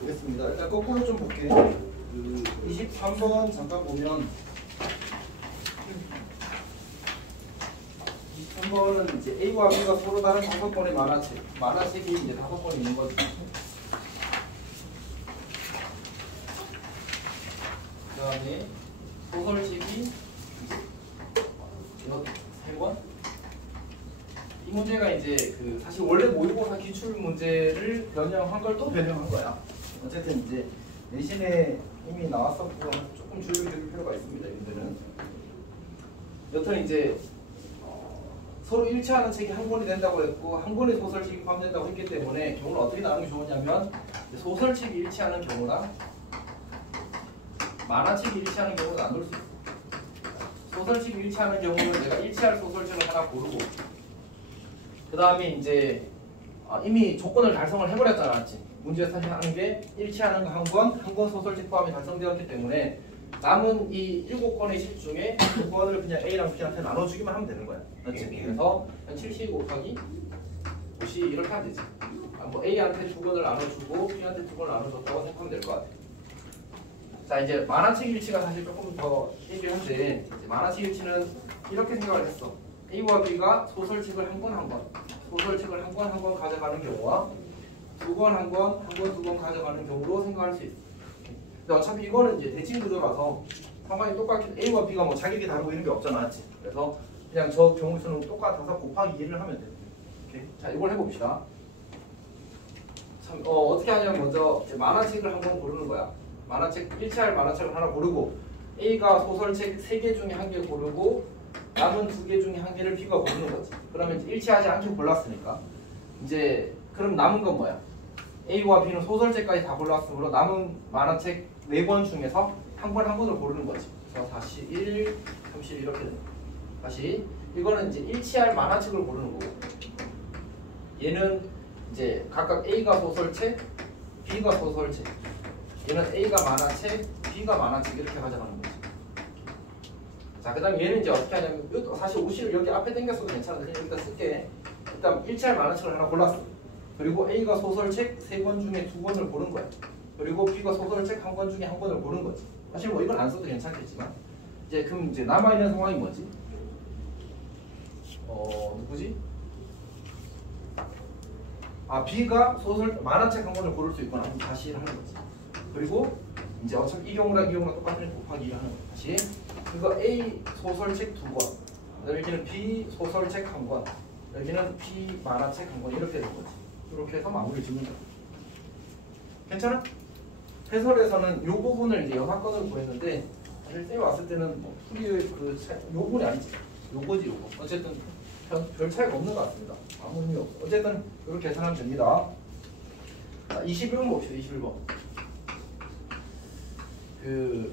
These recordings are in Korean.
보겠습니다. 일단 거꾸로 좀 볼게. 23번 잠깐 보면 23번은 이제 A와 B가 서로 다른 5건의 만화책이 이제 5건 있는 거죠. 그 다음에 소설책이 3권. 이 문제가 이제 사실 원래 모의고사 기출 문제를 변형한 걸 또 변형한 거야. 어쨌든 이제 내신에 이미 나왔었고 조금 주의를 기울일 필요가 있습니다. 이 문제는. 여튼 이제 서로 일치하는 책이 한 권이 된다고 했고 한 권의 소설책이 포함된다고 했기 때문에 경우는 어떻게 나누는 게 좋으냐면 소설책이 일치하는 경우랑 만화책이 일치하는 경우는 나눌 수 있어. 소설책이 일치하는 경우는 내가 일치할 소설책을 하나 고르고 그 다음에 이제 이미 조건을 달성을 해버렸잖아, 맞지? 문제에서 하는 게 일치하는 거 한 권 소설책 포함이 달성되었기 때문에 남은 이 7권의 책 중에 2권을 그냥 A랑 B한테 나눠주기만 하면 되는 거야, 맞지? 그래서 70 곱하기 50 이렇게 하면 되지. 뭐 A한테 2권을 나눠주고 B한테 2권을 나눠줬다고 생각하면 될 것 같아. 자, 이제 만화책 일치가 사실 조금 더 얘기한데 만화책 일치는 이렇게 생각을 했어. A와 B가 소설책을 한 권 소설책을 한 권 가져가는 경우와 2권 한 권, 2권 가져가는 경우로 생각할 수 있어. 근데 어차피 이거는 이제 대칭 구조라서 상관이 똑같게 A와 B가 뭐 자격이 다르고 이런 게 없잖아, 맞지? 그래서 그냥 저 경우 수는 똑같아서 곱하기 2를 하면 돼. 오케이? 자, 이걸 해봅시다. 어떻게 하냐면 먼저 만화책을 한 권 고르는 거야. 일치할 만화책을 하나 고르고 A가 소설책 3개 중에 1개 고르고 남은 2개 중에 1개를 B가 고르는 거지. 그러면 이제 일치하지 않게 골랐으니까 이제 그럼 남은 건 뭐야? A와 B는 소설책까지 다 골랐으므로 남은 만화책 4권 중에서 한 권을 고르는 거지. 그래서 다시 1, 30 이렇게 되는 거야. 다시 이거는 이제 일치할 만화책을 고르는 거고 얘는 이제 각각 A가 소설책, B가 소설책 얘는 A가 만화책, B가 만화책 이렇게 가져가는 거지. 자, 그 다음에 얘는 이제 어떻게 하냐면 사실 50을 여기 앞에 당겼어도 괜찮은데 일단 쓸게. 일단 일치할 만화책을 하나 골랐어. 그리고 A가 소설책 3권 중에 2권을 고른 거야. 그리고 B가 소설책 1권 중에 1권을 고른 거지. 사실 뭐 이건 안 써도 괜찮겠지만 이제 그럼 이제 남아있는 상황이 뭐지? 누구지? B가 만화책 1권을 고를 수 있거나 다시 하는 거지. 그리고 이제 어차피 이 경우랑 똑같은 곱하기 2 하는 거야. 다시 이거 A 소설책 2권, 그다음에 여기는 B 소설책 1권, 여기는 B 만화책 1권 이렇게 되는 거지. 이렇게 해서 마무리 짓는 거야. 괜찮아? 해설에서는 이 부분을 이제 영화권으로 구했는데 사실 쌤이 왔을 때는 뭐 풀이의 요 부분이 아니지. 요거지. 어쨌든 별 차이가 없는 것 같습니다. 아무 의미 없고. 어쨌든 이렇게 계산하면 됩니다. 자, 21번 봅시다. 21번.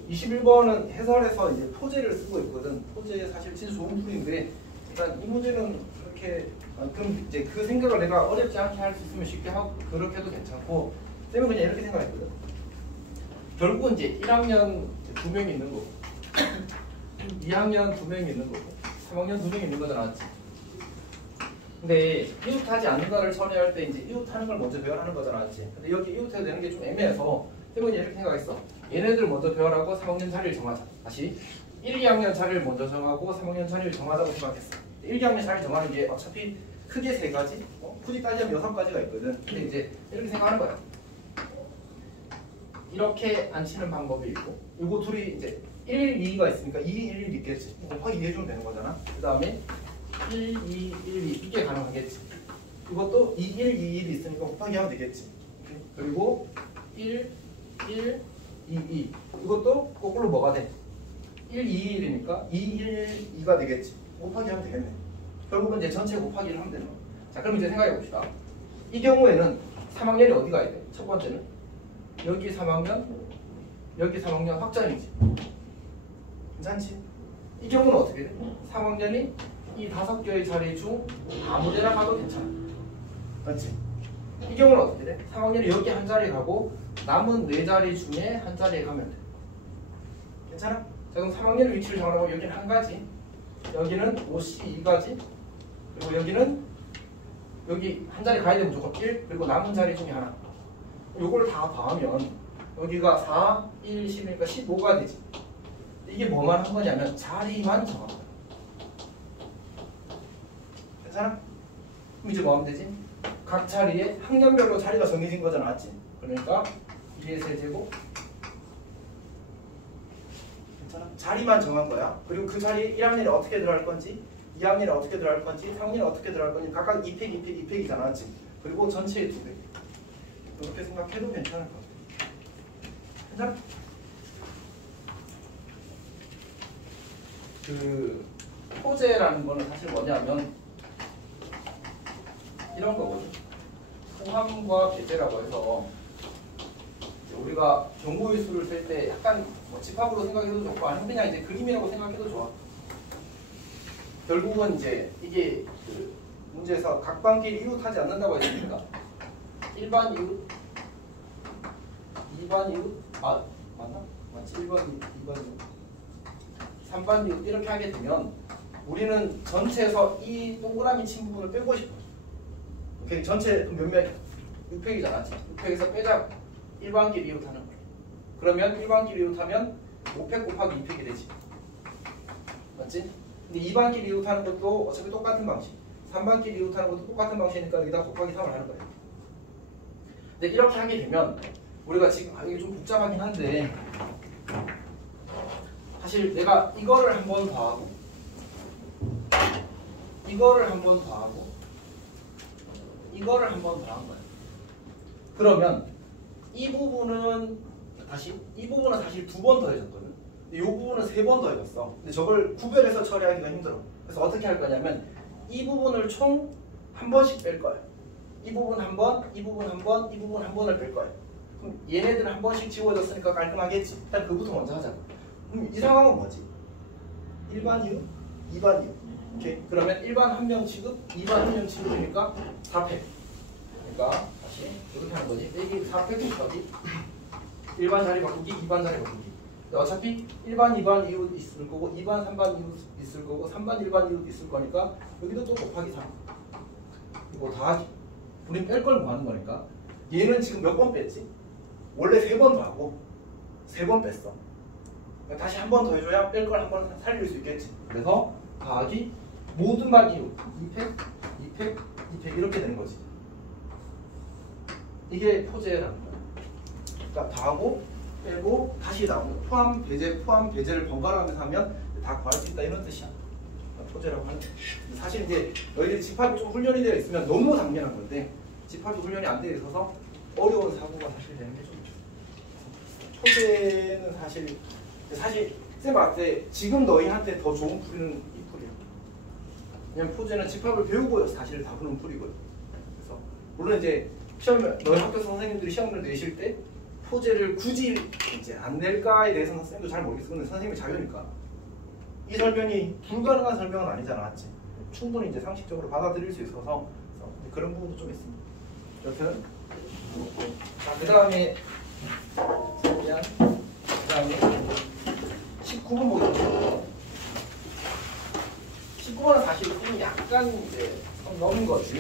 21번은 해설에서 이제 포제를 쓰고 있거든. 포제 사실 진짜 좋은 풀인데 일단 이 문제는 그렇게 그럼 이제 그 생각을 내가 어렵지 않게 할 수 있으면 쉽게 하고 그렇게 해도 괜찮고 쌤은 그냥 이렇게 생각했거든. 결국은 이제 1학년 2명이 있는 거고 2학년 2명이 있는 거고 3학년 2명이 있는 거잖아. 근데 이웃하지 않는다를 처리할 때 이제 이웃하는 걸 먼저 배열하는 거잖아. 근데 여기 이웃해야 되는 게 좀 애매해서 쌤은 이렇게 생각했어. 얘네들 먼저 배열하고 3학년 자리를 정하자. 다시 1, 2학년 자리를 먼저 정하고 3학년 자리를 정하자고 생각했어. 1, 2학년 자리 정하는 게 어차피 크게 3가지, 굳이 따지면 6가지가 있거든. 근데 이제 이렇게 생각하는 거야. 이렇게 앉히는 방법이 있고 이거 둘이 이제 1, 1, 2가 있으니까 2, 1, 1 있겠지. 곱하기 2 해주면 되는 거잖아. 그 다음에 1, 2, 1, 2 이게 가능하겠지. 이것도 2, 1, 2, 1이 있으니까 곱하기 하면 되겠지. 그리고 1, 1, 2, 2 이것도 거꾸로 뭐가 돼? 1, 2, 1이니까 2, 1, 2가 되겠지. 곱하기 하면 되겠네. 결국은 이제 전체 곱하기를 하면 되는 거야. 자, 그럼 이제 생각해 봅시다. 이 경우에는 3학년이 어디 가야 돼? 첫 번째는 여기 3학년, 여기 3학년 확장이지. 괜찮지? 이 경우는 어떻게 돼? 3학년이 이 5개의 자리 중 아무데나 가도 괜찮아. 맞지? 이 경우는 어떻게 돼? 3학년이 여기 한 자리에 가고 남은 4자리 중에 한 자리에 가면 돼. 괜찮아? 자, 그럼 3학년의 위치를 정하라고 여기는 1가지, 여기는 OC 2가지, 그리고 여기는 여기 한 자리 가야 되면 무조건 1 그리고 남은 자리 중에 하나. 요걸 다 더하면 여기가 4, 1, 10이니까 15가 되지. 이게 뭐만 한 거냐면 자리만 정한 거야. 괜찮아? 그럼 이제 뭐 하면 되지? 각 자리에 학년별로 자리가 정해진 거잖아, 맞지? 그러니까 2의 세제곱 괜찮아? 자리만 정한 거야. 그리고 그 자리에 1학년에 어떻게 들어갈 건지 2학년에 어떻게 들어갈 건지 3학년에 어떻게 들어갈 건지 각각 2팩, 2팩, 2팩이잖아, 맞지? 그리고 전체의 2배. 이렇게 생각해도 괜찮을 것 같아. 괜찮아? 그 토제라는 거는 사실 뭐냐면 이런 거거든. 포함과 배제라고 해서 우리가 경우의 수를 쓸 때 약간 뭐 집합으로 생각해도 좋고 아니면 그냥 이제 그림이라고 생각해도 좋아. 결국은 이제 이게 그 문제에서 각방끼리 이웃하지 않는다고 했으니까 1반 이웃, 2반 이웃, 맞나? 맞지? 1반 이웃, 2반 이웃, 3반 이웃 이렇게 하게 되면 우리는 전체에서 이 동그라미 친 부분을 빼고 싶어. 오케이, 전체 몇 명? 6팩이잖아. 6팩에서 빼자. 1반끼리 이웃하는 거야. 그러면 1반끼리 이웃하면 5팩 곱하기 2팩이 되지. 맞지? 근데 2반끼리 이웃하는 것도 어차피 똑같은 방식. 3반끼리 이웃하는 것도 똑같은 방식이니까 여기다 곱하기 3을 하는 거예요. 근데 이렇게 하게 되면 우리가 지금 이게 좀 복잡하긴 한데 사실 내가 이거를 한 번 더하고 이거를 한 번 더하고 이거를 한 번 더한 거예요. 그러면 이 부분은 사실 2번 더해졌거든. 근데 이 부분은 3번 더해졌어. 근데 저걸 구별해서 처리하기가 힘들어. 그래서 어떻게 할 거냐면 이 부분을 총 한 번씩 뺄 거야. 이 부분 한 번, 이 부분 한 번, 이 부분 한 번을 뺄 거야. 그럼 얘네들은 한 번씩 지워졌으니까 깔끔하겠지. 일단 그부터 먼저 하자. 그럼 이 상황은 뭐지? 1반 이웃, 2반 이웃. 오케이. 그러면 1반 한 명 취급, 2반 한 명 취급이니까 4팩. 그러니까 다시 이렇게 하는 거지. 이게 4팩 곱하기 1반 자리 바꾸기, 2반 자리 바꾸기. 어차피 1반, 2반 이웃 있을 거고 2반, 3반 이웃 있을 거고 3반, 1반 이웃 있을 거니까 여기도 또 곱하기 3. 이거 더하기. 우린 뺄 걸 뭐 하는 거니까. 얘는 지금 몇 번 뺐지? 원래 3번 더하고 3번 뺐어. 그러니까 다시 한 번 더 해줘야 뺄 걸 한 번 살릴 수 있겠지. 그래서 더하기 모든 반 이웃 2팩, 2팩, 2팩 이렇게 되는 거지. 이게 포제라는 거야. 그러니까 더하고 빼고 다시 나오는 거. 포함, 배제를 번갈아 가면서 하면 다 구할 수 있다 이런 뜻이야. 포제라고 하는 거야. 사실 이제 너희들이 집합이 좀 훈련이 되어 있으면 너무 당연한 건데 집합이 훈련이 안 되어 있어서 어려운 사고가 사실 되는 게 좀 있죠. 포제는 사실 쌤 봤을 때 지금 너희한테 더 좋은 풀이는 이 풀이야. 왜냐면 포제는 집합을 배우고 사실 다 푸는 풀이거든. 그래서 물론 이제 너희 학교 선생님들이 시험을 내실 때 포제를 굳이 이제 안 낼까에 대해서는 쌤도 잘 모르겠어. 근데 선생님이 자유니까 이 설명이 불가능한 설명은 아니잖아, 맞지? 충분히 이제 상식적으로 받아들일 수 있어서 그런 부분도 좀 있습니다. 여튼 자, 그 다음에 19번 보겠습니다. 19번은 사실 좀 약간 이제 넘은 거지.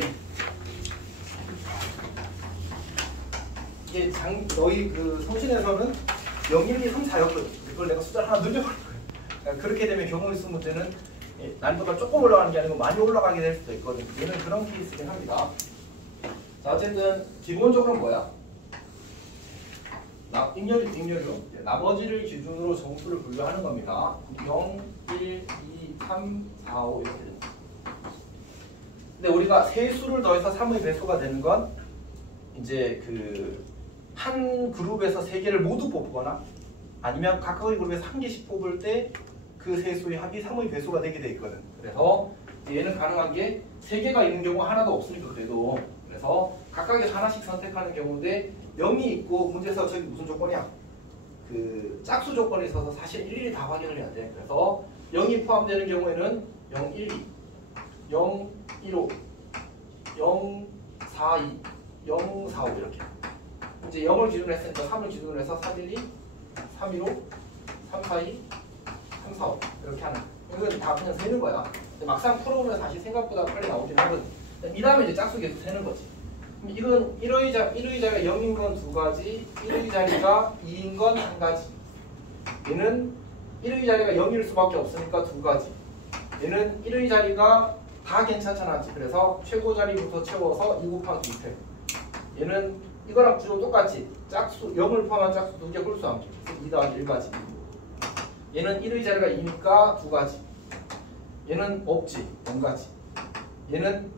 이게 너희 그 성신에서는 0, 1, 2, 3, 4였거든. 그걸 내가 숫자를 하나 늘려버릴 거야. 그러니까 그렇게 되면 경우의 수 문제는 난이도가 조금 올라가는 게 아니고 많이 올라가게 될 수도 있거든. 얘는 그런 케이스긴 합니다. 자, 어쨌든 기본적으로 뭐야? 잉여류. 나머지를 기준으로 정수를 분류하는 겁니다. 0, 1, 2, 3, 4, 5 이렇게 됩니다. 근데 우리가 세 수를 더해서 3의 배수가 되는 건 이제 그 한 그룹에서 세 개를 모두 뽑거나 아니면 각각의 그룹에서 한 개씩 뽑을 때 그 세 수의 합이 3의 배수가 되게 돼 있거든. 그래서 얘는 가능한 게 세 개가 있는 경우 하나도 없으니까 그래도 그래서 각각에서 하나씩 선택하는 경우인데 0이 있고 문제에서 저기 무슨 조건이야? 그 짝수 조건이 있어서 사실 일일이 다 확인을 해야 돼. 그래서 0이 포함되는 경우에는 0, 1, 2, 0, 1, 5, 0, 4, 2, 0, 4, 5 이렇게. 이제 0을 기준으로 했으니까 3을 기준으로 해서 3, 1, 2, 3, 1, 5, 3, 4, 2, 3, 4, 5 이렇게 하는. 이건 다 그냥 세는 거야. 근데 막상 풀어보면 사실 생각보다 빨리 나오긴 하거든. 이 다음에 이제 짝수 계속 세는 거지. 그럼 이건 1의 자리가 0인 건 두 가지, 1의 자리가 2인 건 한 가지. 얘는 1의 자리가 0일 수밖에 없으니까 두 가지. 얘는 1의 자리가 다 괜찮잖아. 그래서 최고 자리부터 채워서 2 곱하기 2패. 얘는 이거랑 구조 똑같지. 짝수 0을 포함한 짝수 두 개 홀수 함수. 2 더하기 1가지. 얘는 1의 자리가 2니까 두 가지. 얘는 없지. 0가지. 얘는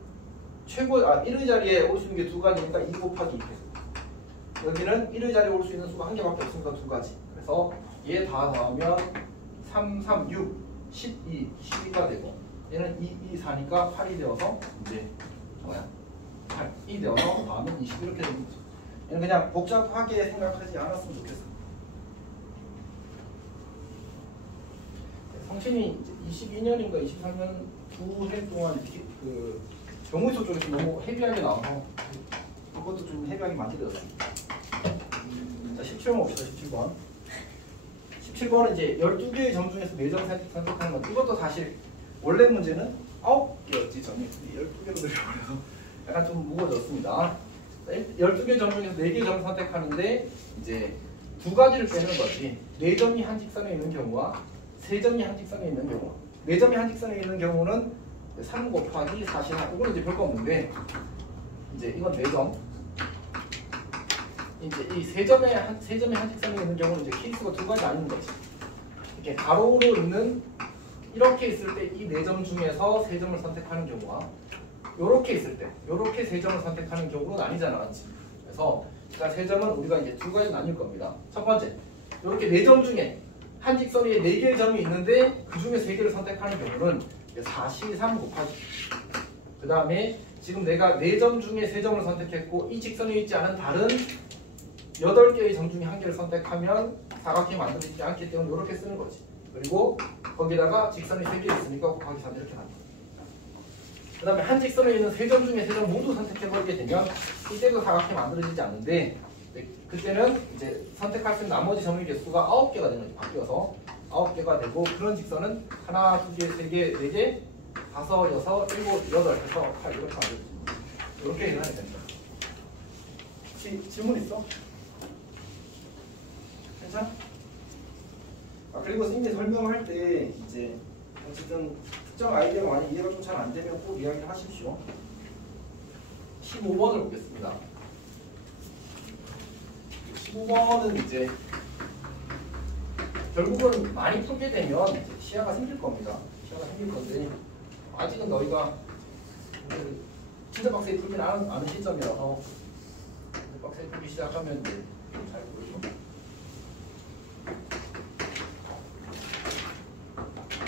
1의 자리에 올 수 있는 게 두 가지니까 2 곱하기 2패. 여기는 1의 자리에 올 수 있는 수가 한 개밖에 없으니까 두 가지. 그래서 얘 다 더하면 3, 3, 6, 12, 12가 되고 얘는 2, 2, 4니까 8이 되어서 이제 뭐야? 8이 되어서 더하면 20 이렇게 되는 거죠. 얘는 그냥 복잡하게 생각하지 않았으면 좋겠어. 성신이 22년인가 23년 두 해 동안 그 경우수 쪽에서 너무 헤비하게 나와서 그것도 좀 헤비하게 만들어졌습니다. 자, 17번 봅시다. 17번. 17번은 이제 12개의 점 중에서 4점 선택하는 건 이것도 사실 원래 문제는 9개였지 점이 12개로 늘려버려서 약간 좀 무거워졌습니다. 12개 점 중에서 4개 점 선택하는데 이제 두 가지를 빼는 거지. 4점이 한 직선에 있는 경우와 3점이 한 직선에 있는 경우. 4점이 한 직선에 있는 경우는 3 곱하기 4시나 이거는 이제 별거 없는데 이제 이건 4점. 이제 이 세 점의 한 직선에 있는 경우는 이제 케이스가 두 가지 아닌 거지. 이렇게 가로로 있는 이렇게 있을 때 이 4점 중에서 3점을 선택하는 경우와 요렇게 있을 때 요렇게 3점을 선택하는 경우는 아니잖아, 맞지? 그래서 일단 3점은 우리가 이제 두 가지 나뉠 겁니다. 첫 번째, 요렇게 4점 중에 한 직선 위에 4개의 점이 있는데 그 중에 3개를 선택하는 경우는 4시 3 곱하기. 그 다음에 지금 내가 4점 중에 3점을 선택했고 이 직선에 있지 않은 다른 8개의 점 중에 한 개를 선택하면 사각형이 만들어지지 않기 때문에 이렇게 쓰는 거지. 그리고 거기다가 직선이 3개 있으니까 곱하기 3 이렇게 나옵니다. 그 다음에 한 직선에 있는 3점 중에 3점 모두 선택해버리게 되면 이때도 사각형이 만들어지지 않는데 그때는 이제 선택할 수 있는 나머지 점의 개수가 9개가 되는 거지. 바뀌어서 9개가 되고 그런 직선은 하나, 두 개, 세 개, 네 개, 5, 6, 7, 8 해서 8 이렇게 만들어집니다. 이렇게 계산이 됩니다. 혹시 질문 있어? 괜찮아? 그리고 선생님이 설명할 때 이제 어쨌든 특정 아이디어가 많이 이해가 좀 잘 안 되면 꼭 이야기를 하십시오. 15번을 보겠습니다. 15번은 이제 결국은 많이 풀게 되면 이제 시야가 생길 겁니다. 시야가 생길 건데 아직은 너희가 진짜 빡세게 풀긴 않은 시점이라서 빡세게 풀기 시작하면 이제 잘 모르죠.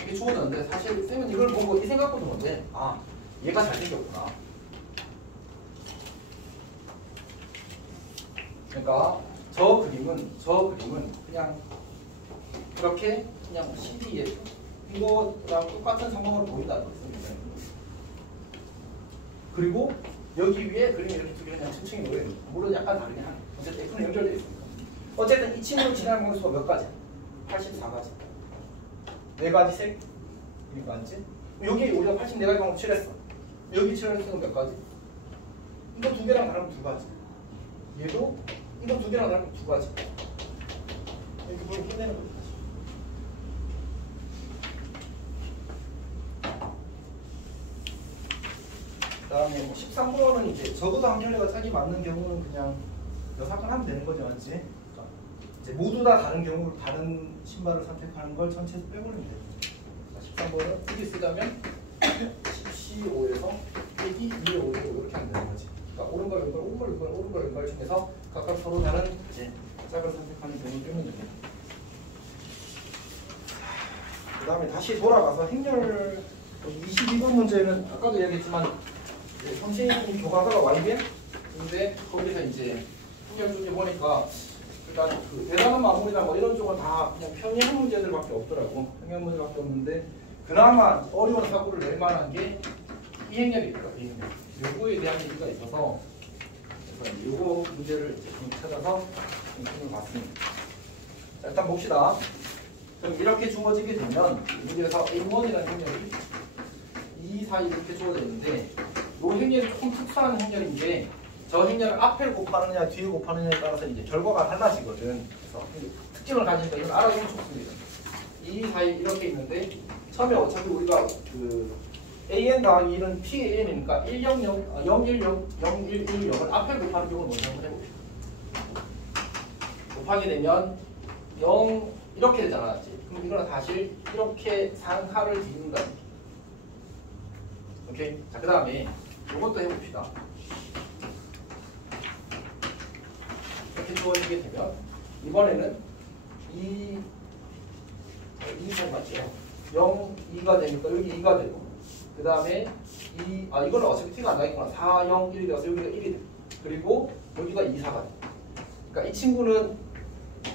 이게 좋아졌는데 사실 쌤은 이걸 보고 이 생각도 드는데 아 얘가 잘생겼구나. 그러니까 저 그림은 그냥 이렇게 그냥 CD에 이거랑 똑같은 상황으로 보인다는 거였습니다. 그리고 여기 위에 그림이 이렇게 두 개 그냥 층층이 놓여있는 거예요. 물론 약간 다르긴 하네. 어쨌든 F는 연결되어 있으니까. 어쨌든 이 친구는 지나간 공수가 몇 가지? 84가지. 4가지 색? 이거 맞지? 여기 우리가 84가지 방법 칠했어. 여기 칠했을 때는 몇 가지? 이거 두 개랑 다르면 2가지. 얘도 이거 두 개랑 다르면 2가지. 이렇게 보면 해내는 거지. 그다음에 13번은 이제 적어도 한 결례가 짝이 맞는 경우는 그냥 여사건 하면 되는 거죠, 맞지? 그러니까 이제 모두 다 다른 경우 다른 신발을 선택하는 걸 전체에서 빼버리면 되죠. 13번은 굳이 쓰자면 10C5에서 1, 2, 2의 5, 이렇게 하면 되는 거지. 그러니까 오른발, 왼발, 오른발, 왼발, 오른발, 왼발 중에서 각각 서로 다른 이제 짝을 선택하는 경우를 빼면 됩니다. 그 다음에 다시 돌아가서 행렬 22번 문제는 아까도 얘기했지만 선생님 교과서가 YBM인데 거기서 이제 행렬 문제 보니까 일단 그 대단한 마무리나 뭐 이런 쪽은 다 그냥 평행 문제들밖에 없더라고. 평행 문제밖에 없는데 그나마 어려운 사고를 낼 만한 게 이 행렬이 있더라고. 이 행렬. 요거에 대한 얘기가 있어서 그래서 요거 문제를 이제 좀 찾아서 공부를 봤습니다. 자, 일단 봅시다. 그럼 이렇게 주어지게 되면 여기에서 A1이라는 행렬이 2, 4 이렇게 주어져 있는데 요 행렬이 조금 특수한 행렬인데 저 행렬을 앞에 곱하느냐 뒤에 곱하느냐에 따라서 이제 결과가 달라지거든. 그래서 특징을 가지니까 이건 알아두면 좋습니다. 이 사이 이렇게 있는데 처음에 어차피 우리가 그 an 더하기 1은 pan이니까 100, 010, 0110을 앞에 곱하는 경우를 먼저 한번 해봅시다. 곱하게 되면 0 이렇게 되잖아, 맞지? 그럼 이거는 사실 이렇게 상하를 뒤진다. 오케이? 자, 그 다음에 이것도 해봅시다. 이렇게 주어지게 되면 이번에는 2 맞죠? 0, 2가 되니까 여기 2가 되고 그 다음에 이거는 어차피 T가 안 나겠구나. 4, 0, 1이 되어서 여기가 1이 돼. 그리고 여기가 2, 4가 돼. 그러니까 이 친구는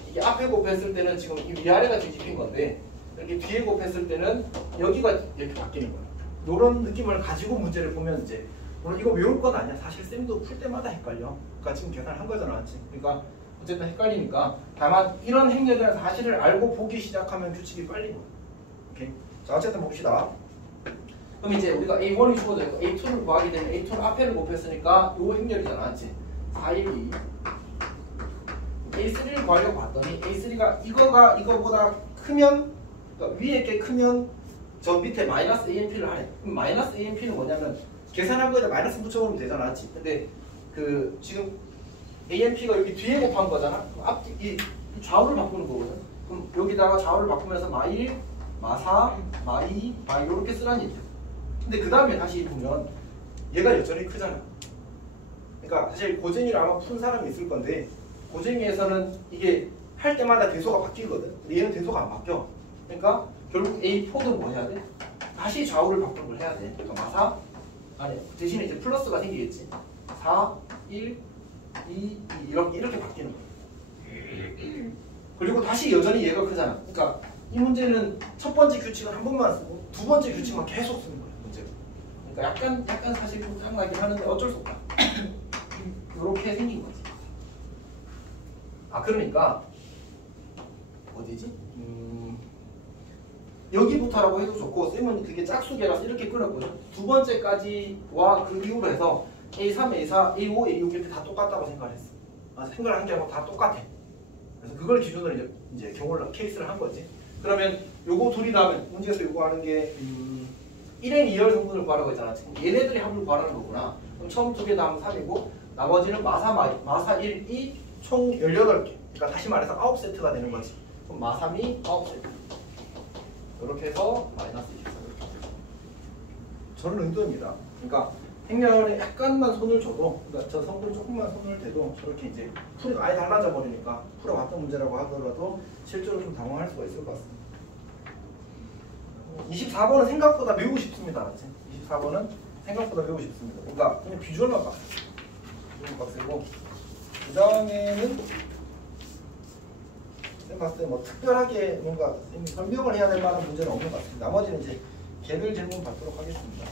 이게 앞에 곱했을 때는 지금 이 위아래가 뒤집힌 건데 이렇게 뒤에 곱했을 때는 여기가 이렇게 바뀌는 거야. 이런 느낌을 가지고 문제를 보면 이제 물론 이거 외울 건 아니야. 사실 쌤도 풀 때마다 헷갈려. 그러니까 지금 계산한 거잖아, 맞지? 그러니까 어쨌든 헷갈리니까 다만 이런 행렬에 대한 사실을 알고 보기 시작하면 규칙이 빨리 보여. 오케이. 자, 어쨌든 봅시다. 그럼 이제 우리가 A1이 주어져 있고 A2를 구하게 되면 A2는 앞에를 곱했으니까 요 행렬이잖아, 맞지? 4, 1, 2. A3를 구하려고 봤더니 A3가 이거보다 크면 그러니까 위에 게 크면 저 밑에 마이너스 ANP를 하래. 그럼 마이너스 ANP는 뭐냐면 계산한 거에다 마이너스 붙여보면 되잖아, 맞지? 근데 그 지금 ANP가 여기 뒤에 곱한 거잖아. 이 좌우를 바꾸는 거거든. 그럼 여기다가 좌우를 바꾸면서 마1, 마4, 마2, 마 이렇게 쓰라는 얘기야. 근데 그 다음에 다시 보면 얘가 여전히 크잖아. 그러니까 사실 고쟁이를 아마 푼 사람이 있을 건데 고쟁이에서는 이게 할 때마다 대소가 바뀌거든. 근데 얘는 대소가 안 바뀌어. 그러니까 결국 A4도 뭐 해야 돼? 다시 좌우를 바꾸는 걸 해야 돼. 그러니까 마4 아니 대신에 이제 플러스가 생기겠지. 4, 1, 2 이렇게 바뀌는 거야. 그리고 다시 여전히 얘가 크잖아. 그러니까 이 문제는 첫 번째 규칙은 한 번만 쓰고 두 번째 규칙만 계속 쓰는 거야, 문제가. 그러니까 약간 사실 좀 짱나긴 하는데 어쩔 수 없다. 이렇게 생긴 거지. 그러니까 어디지? 여기부터라고 해도 좋고 쌤은 그게 짝수계라서 이렇게 끊었거든. 두 번째까지와 그 이후로 해서 A3, A4, A5, A6 이렇게 다 똑같다고 생각을 했어. 생각을 한 게 아니고 다 똑같아. 그래서 그걸 기준으로 이제 경우를 케이스를 한 거지. 그러면 요거 둘이 다음에 문제에서 요거 하는 게 1N 2열 성분을 구하라고 했잖아. 지금 얘네들이 합을 구하라는 거구나. 그럼 처음 두 개 다음 3이고 나머지는 마사 1, 2 총 18개. 그러니까 다시 말해서 9세트가 되는 거지. 그럼 마3이 9세트. 이렇게 해서 마이너스 24. 저는 의도입니다. 그러니까 행렬에 약간만 손을 줘도, 그러니까 저 성분 조금만 손을 대도 저렇게 이제 풀이가 아예 달라져 버리니까 풀어봤던 문제라고 하더라도 실제로 좀 당황할 수가 있을 것 같습니다. 24번은 생각보다 매우 쉽습니다. 맞지? 24번은 생각보다 매우 쉽습니다. 그러니까 그냥 비주얼만 빡세. 비주얼만 빡세고 그 다음에는 쌤 봤을 때 뭐 특별하게 뭔가 설명을 해야 될 만한 문제는 없는 것 같습니다. 나머지는 이제 개별 질문 받도록 하겠습니다.